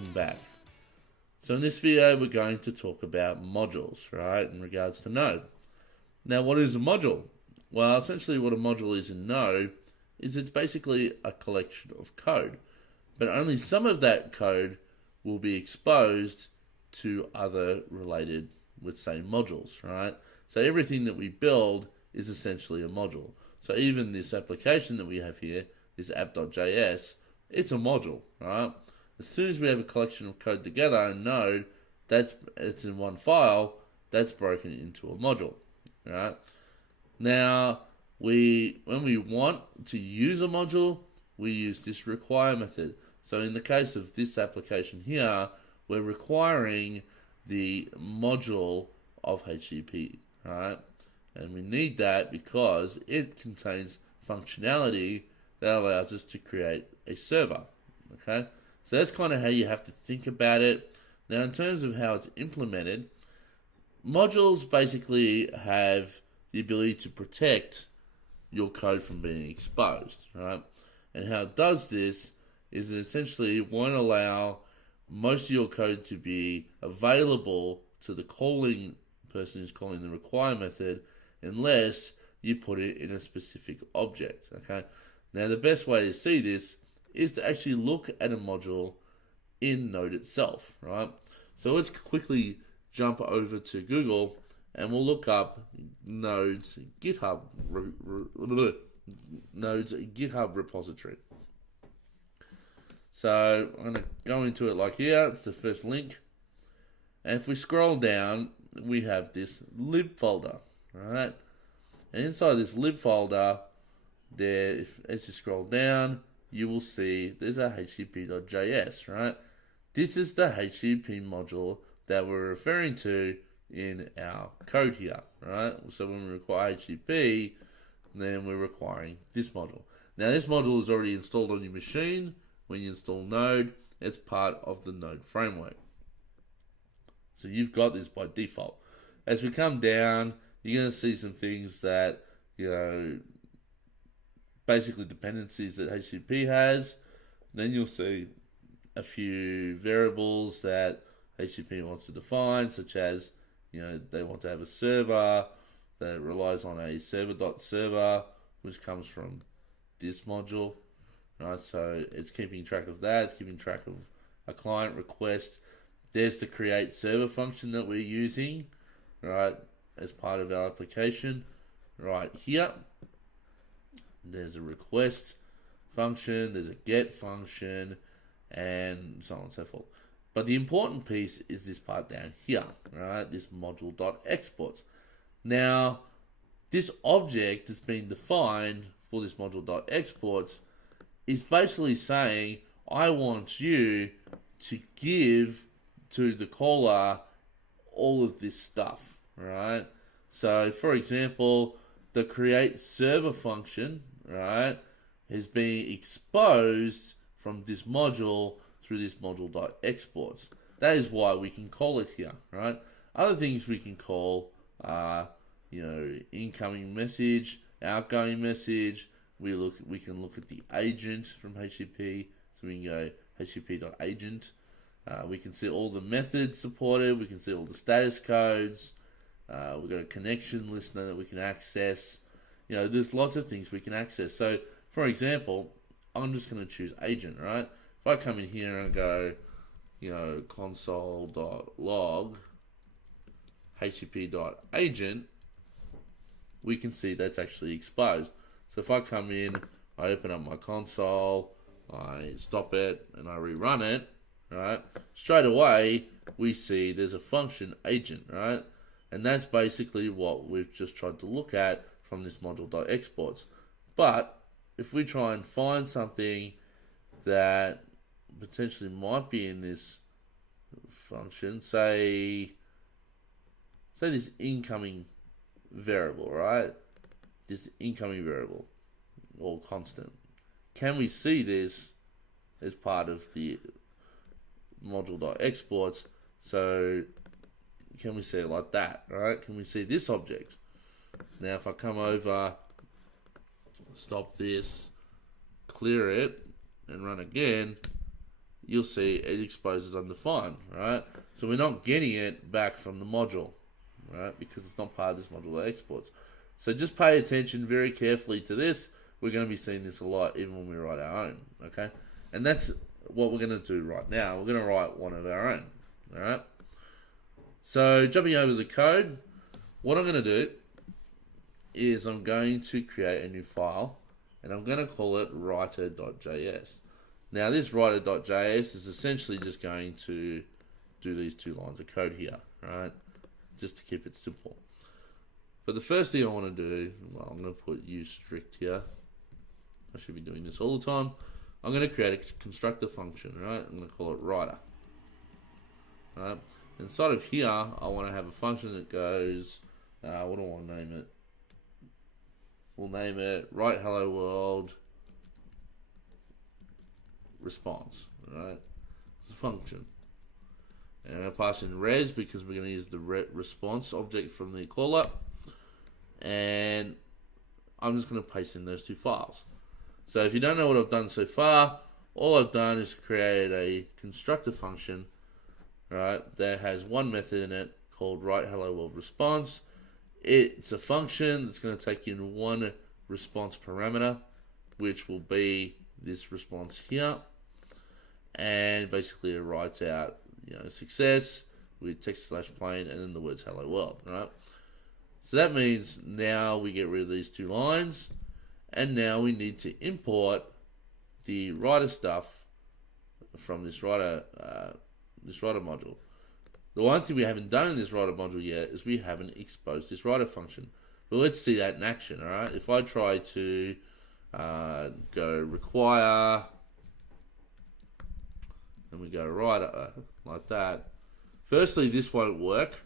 welcome back. So in this video we're going to talk about modules, right, in regards to Node. Now what is a module? Well, essentially what a module is in Node is it's basically a collection of code, but only some of that code will be exposed to other related, let's say, modules, right? So everything that we build is essentially a module. So even this application that we have here, this app.js, it's a module, right? As soon as we have a collection of code together in Node, it's in one file, that's broken into a module, right? Now, when we want to use a module, we use this require method. So in the case of this application here, we're requiring the module of HTTP, right? And we need that because it contains functionality that allows us to create a server, okay? So that's kind of how you have to think about it. Now, in terms of how it's implemented, modules basically have the ability to protect your code from being exposed, right? And how it does this is it essentially won't allow most of your code to be available to the calling person who's calling the require method unless you put it in a specific object, okay? Now, the best way to see this is to actually look at a module in Node itself, right? So let's quickly jump over to Google and we'll look up Node's GitHub repository. So I'm going to go into it like here. It's the first link. And if we scroll down, we have this lib folder, right? And inside this lib folder, as you scroll down, you will see there's a http.js, right? This is the HTTP module that we're referring to in our code here, right? So when we require HTTP, then we're requiring this module. Now this module is already installed on your machine. When you install Node, it's part of the Node framework. So you've got this by default. As we come down, you're going to see some things that, basically dependencies that HTTP has. Then you'll see a few variables that HTTP wants to define, such as, they want to have a server that relies on a server.server, which comes from this module, right? So it's keeping track of that. It's keeping track of a client request. There's the create server function that we're using, right, as part of our application, right here. There's a request function, there's a get function, and so on and so forth. But the important piece is this part down here, right? This module.exports. Now, this object that's been defined for this module.exports is basically saying, I want you to give to the caller all of this stuff, right? So, for example, the create server function, right, has been exposed from this module through this module.exports. That is why we can call it here, right? Other things we can call are, incoming message, outgoing message. We can look at the agent from HTTP. So we can go http.agent. We can see all the methods supported. We can see all the status codes. We've got a connection listener that we can access. There's lots of things we can access. So, for example, I'm just going to choose agent, right? If I come in here and go, console.log http.agent, we can see that's actually exposed. So if I come in, I open up my console, I stop it, and I rerun it, right? Straight away, we see there's a function agent, right? And that's basically what we've just tried to look at from this module.exports. But if we try and find something that potentially might be in this function, say this incoming variable, right? This incoming variable or constant. Can we see this as part of the module.exports? So can we see it like that, right? Can we see this object? Now if I come over, stop this, clear it, and run again, you'll see it exposes undefined, right? So we're not getting it back from the module, right? Because it's not part of this module that exports. So just pay attention very carefully to this. We're going to be seeing this a lot even when we write our own, okay? And that's what we're going to do right now. We're going to write one of our own, all right? So jumping over the code, what I'm going to do is I'm going to create a new file, and I'm going to call it writer.js. Now this writer.js is essentially just going to do these 2 lines of code here, right? Just to keep it simple. But the first thing I want to do, well, I'm going to put use strict here. I should be doing this all the time. I'm going to create a constructor function, right? I'm going to call it writer. Right? Inside of here, I want to have a function that goes, what do I want to name it? We'll name it write hello world response, right? It's a function. And I pass in res because we're going to use the response object from the caller. And I'm just going to paste in those 2 files. So if you don't know what I've done so far, all I've done is create a constructor function, right, that has one method in it called write hello world response. It's a function that's going to take in one response parameter, which will be this response here, and basically it writes out, success with text/plain and then the words hello world, right? So that means now we get rid of these 2 lines, and now we need to import the writer stuff from this writer module. The one thing we haven't done in this writer module yet is we haven't exposed this writer function. But let's see that in action, all right? If I try to go require, and we go writer like that, firstly, this won't work.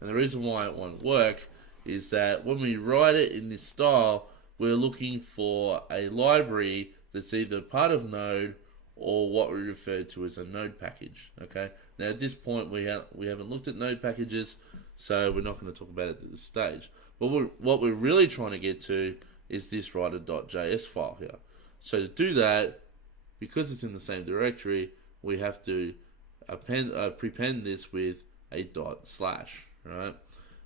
And the reason why it won't work is that when we write it in this style, we're looking for a library that's either part of Node or what we refer to as a Node package, okay? Now at this point we haven't looked at Node packages, so we're not going to talk about it at this stage. But what we're really trying to get to is this writer.js file here. So to do that, because it's in the same directory, we have to prepend this with a /, right?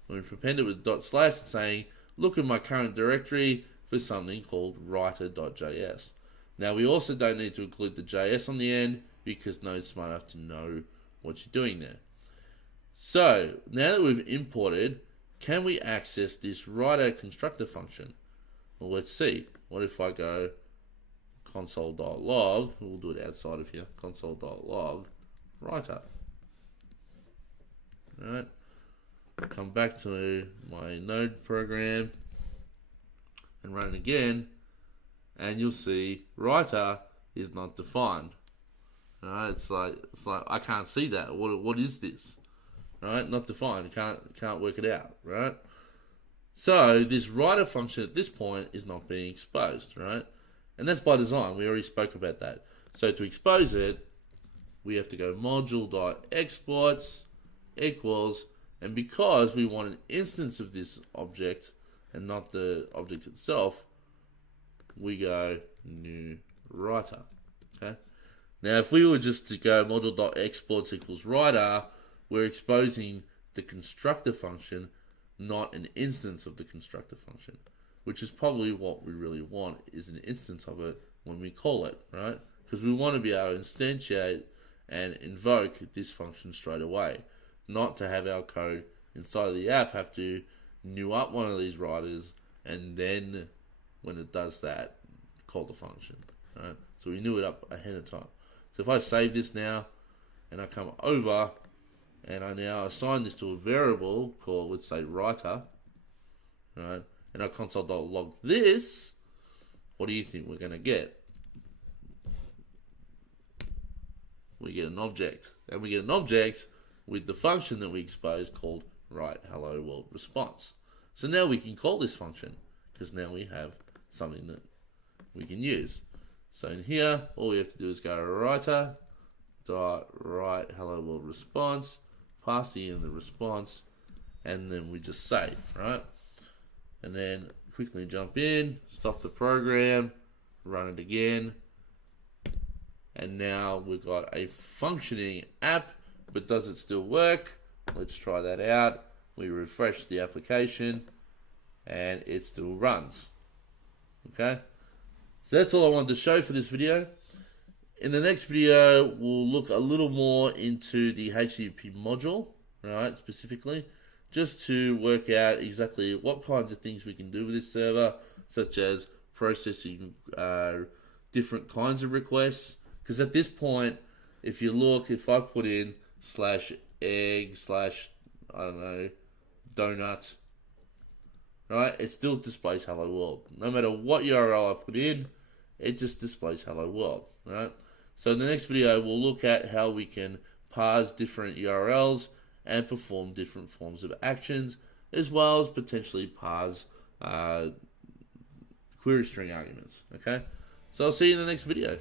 When we prepend it with /, it's saying, look at my current directory for something called writer.js. Now we also don't need to include the JS on the end because Node's smart enough to know what you're doing there. So now that we've imported, can we access this writer constructor function? Well, let's see. What if I go console.log, we'll do it outside of here, console.log writer. Alright, come back to my Node program and run it again, and you'll see writer is not defined. Alright, it's like I can't see that. What is this? Right, not defined. Can't work it out. Right. So this writer function at this point is not being exposed. Right, and that's by design. We already spoke about that. So to expose it, we have to go module.exports equals, and because we want an instance of this object and not the object itself, we go new writer. Okay. Now, if we were just to go module.exports equals writer, we're exposing the constructor function, not an instance of the constructor function, which is probably what we really want, is an instance of it when we call it, right? Because we want to be able to instantiate and invoke this function straight away, not to have our code inside of the app have to new up one of these writers and then when it does that, call the function, right? So we knew it up ahead of time. So if I save this now and I come over and I now assign this to a variable called, let's say, writer, right? And I console.log this, what do you think we're going to get? We get an object. And we get an object with the function that we exposed called write hello world response. So now we can call this function because now we have something that we can use. So in here, all we have to do is go writer dot write hello world response, pass in the response, and then we just save, right? And then quickly jump in, stop the program, run it again, and now we've got a functioning app. But does it still work? Let's try that out. We refresh the application and it still runs. Okay, so that's all I wanted to show for this video. In the next video, we'll look a little more into the HTTP module, right, specifically, just to work out exactly what kinds of things we can do with this server, such as processing different kinds of requests. Because at this point, if you look, if I put in /egg/ I don't know, donut, right, it still displays hello world. No matter what URL I put in, it just displays hello world, right? So in the next video, we'll look at how we can parse different URLs and perform different forms of actions, as well as potentially parse query string arguments, okay? So I'll see you in the next video.